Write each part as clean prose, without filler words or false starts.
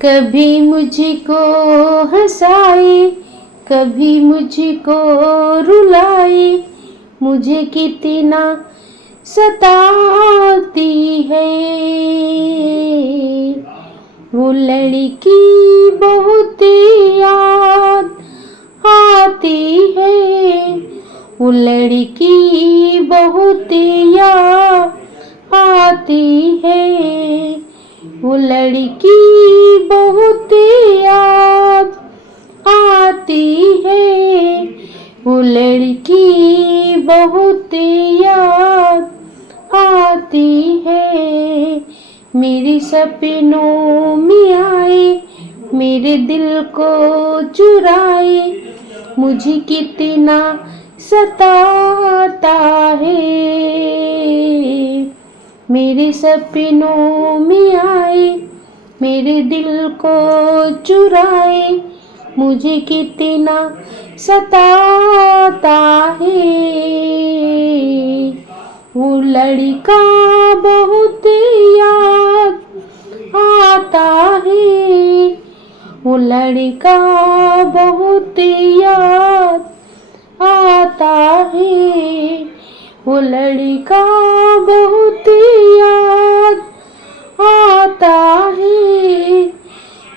कभी मुझको हंसाए, कभी मुझको रुलाए, मुझे कितना सताती है। वो लड़की बहुत याद आती है, वो लड़की बहुत याद आती है, वो लड़की बहुत याद आती है, वो लड़की बहुत याद आती है। मेरे सपनों में आए, मेरे दिल को चुराए, मुझे कितना सताता है। मेरे सपनों में आए, मेरे दिल को चुराए, मुझे कितना सताता है। वो लड़का बहुत याद आता है, वो लड़का बहुत याद आता है, वो लड़का बहुत याद आता है,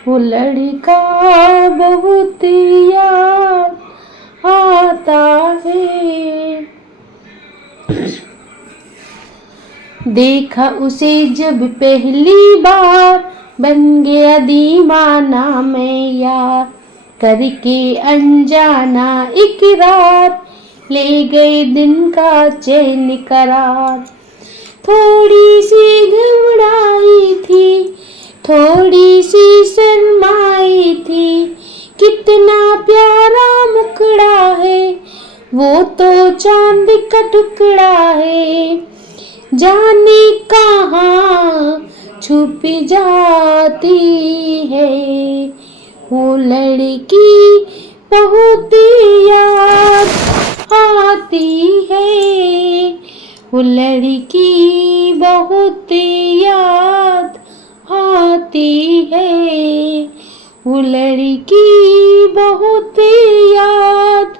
वो लड़का बहुत याद आता है। देखा उसे जब पहली बार, बन गया दीवाना मैं यार, करके अनजाना इकरार, ले गए दिन का चैन करार। थोड़ी सी घबराई थी, थोड़ी सी शर्माई थी, कितना प्यारा मुखड़ा है, वो तो चांद का टुकड़ा है, जाने कहाँ छुप जाती है। वो लड़की बहुत याद आती है, वो लड़की बहुत याद आती है, वो लड़की बहुत याद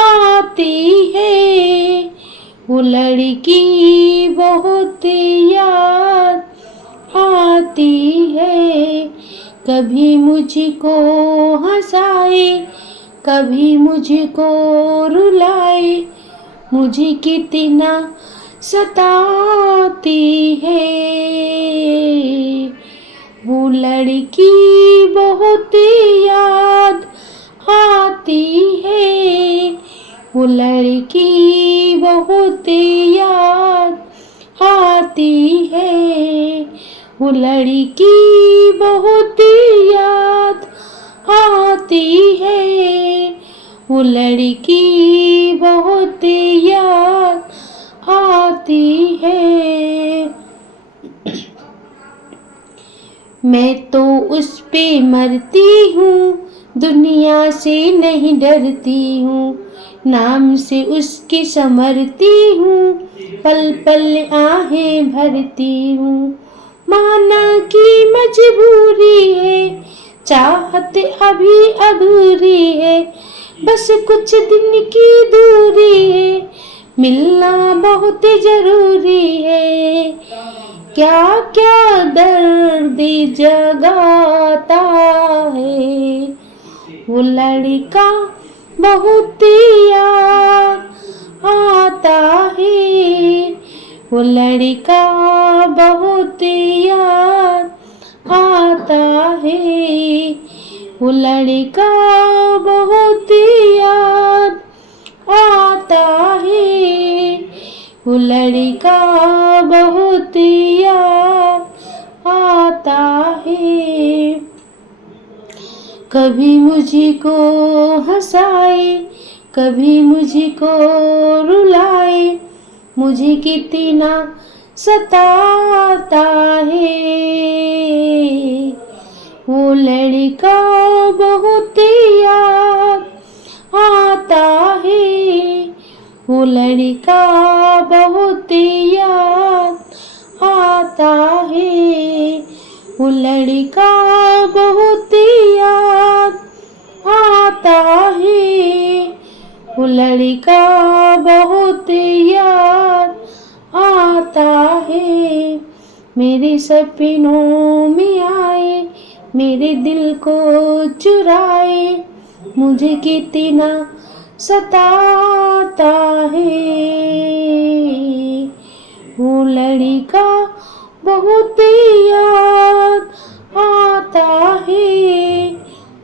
आती है, वो लड़की बहुत याद आती है। कभी मुझको हंसाए, कभी मुझको रुलाए, मुझे कितना सताती है। वो लड़की बहुत याद आती है, वो लड़की बहुत याद आती है, वो लड़की बहुत याद आती है, वो लड़की बहुत याद आती है। मैं तो उस पे मरती हूँ, दुनिया से नहीं डरती हूँ, नाम से उसकी संवरती हूँ, पल पल आहें भरती हूँ। माना कि मजबूरी है, चाहत अभी अधूरी है, बस कुछ दिन की दूरी है, मिलना बहुत जरूरी है। क्या क्या दर्द जगाता है, वो लड़का बहुत याद आता है, वो लड़का बहुत याद आता है, वो लड़का बहुत याद आता है, वो लड़का बहुत याद आता है। कभी मुझको हंसाए, कभी मुझको रुलाए, मुझे कितना सताता है। वो लड़का बहुत याद आता है, वो लड़का बहुत याद आता है, वो लड़का बहुत याद आता है, वो लड़का बहुत याद आता है। मेरे सपनों में आए, मेरे दिल को चुराए, मुझे कितना सताता है। वो लड़का बहुत याद आता है,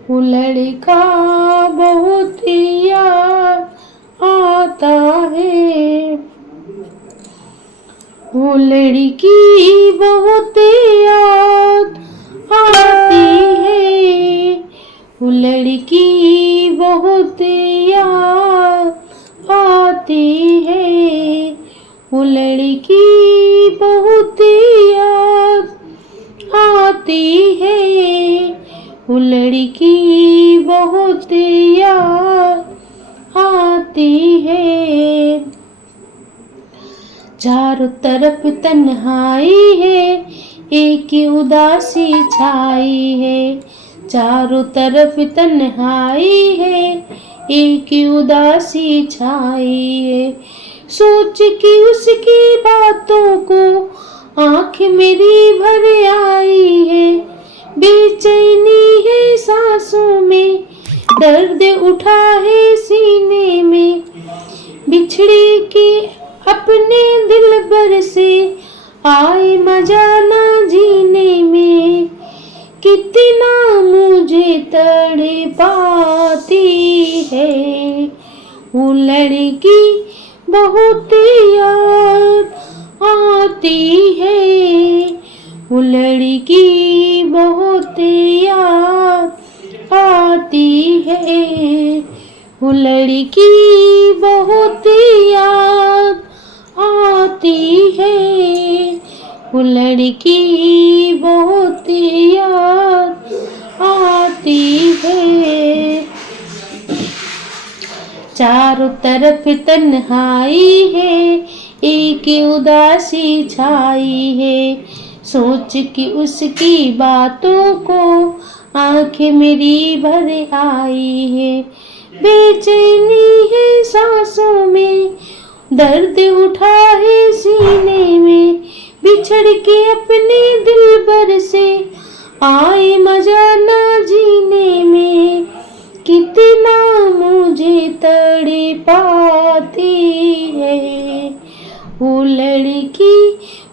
वो लड़का बहुत याद आता है। वो लड़की बहुत याद आती है, वो लड़की बहुत याद आती है। वो लड़की बहुत याद आती है, वो लड़की बहुत याद आती है। चारों तरफ तन्हाई है, एक उदासी छाई है। चारों तरफ तन्हाई है, एक उदासी छाई है। सोच के उसकी बातों को आँख मेरी भर आई है। बेचैनी है सांसों में, दर्द उठा है सीने में। बिछड़ी के अपने दिलबर से आए मजा ना जीने में। कितना मुझे तड़पाती है, वो लड़की बहुत याद आती है, वो लड़की बहुत याद आती है। वो लड़की बहुत याद आती है, वो लड़की बहुत याद आती है। चारों तरफ तन्हाई है, एक उदासी छाई है। सोच के उसकी बातों को आंखें मेरी भर आई है। बेचैनी है सांसों में, दर्द उठा है सीने में। बिछड़ के अपने दिलबर से आए मजा ना जीने में। कितना मुझे तड़पाती है, वो लड़की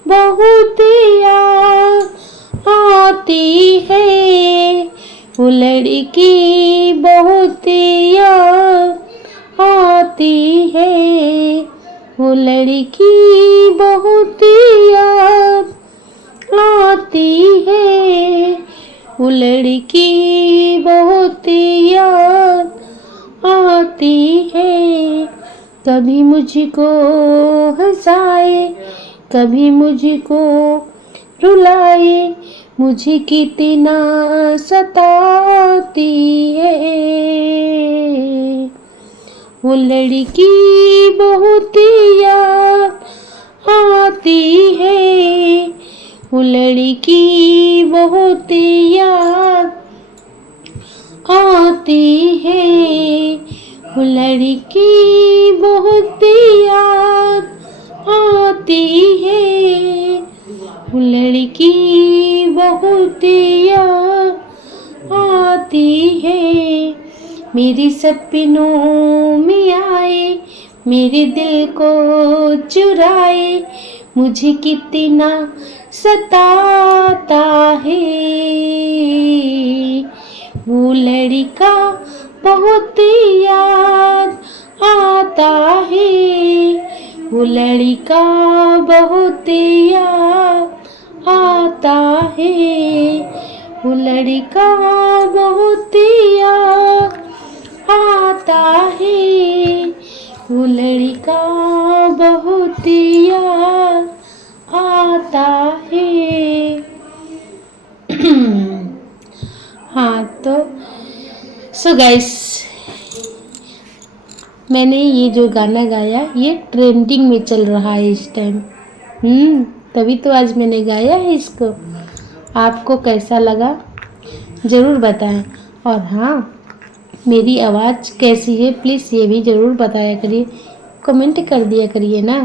बहुत याद आती है, वो लड़की बहुत याद आती है। वो लड़की बहुत याद आती है, वो लड़की बहुत याद आती है। कभी मुझको हंसाए, कभी मुझको रुलाए, मुझे कितना सताती है। वो लड़की बहुत याद आती है, वो लड़की बहुत याद आती है। वो लड़की बहुत याद आती है, वो लड़की बहुत याद आती है। मेरे सपनों में आए, मेरे दिल को चुराए, मुझे कितना सताता है। वो लड़का बहुत याद आता है, वो लड़का बहुत याद आता है। वो लड़का बहुत याद आता है, वो लड़का बहुत याद आता है। हाँ तो सो गाइस, मैंने ये जो गाना गाया ये ट्रेंडिंग में चल रहा है इस टाइम। तभी तो आज मैंने गाया है इसको। आपको कैसा लगा ज़रूर बताएं। और हाँ, मेरी आवाज़ कैसी है प्लीज़ ये भी ज़रूर बताया करिए, कमेंट कर दिया करिए ना।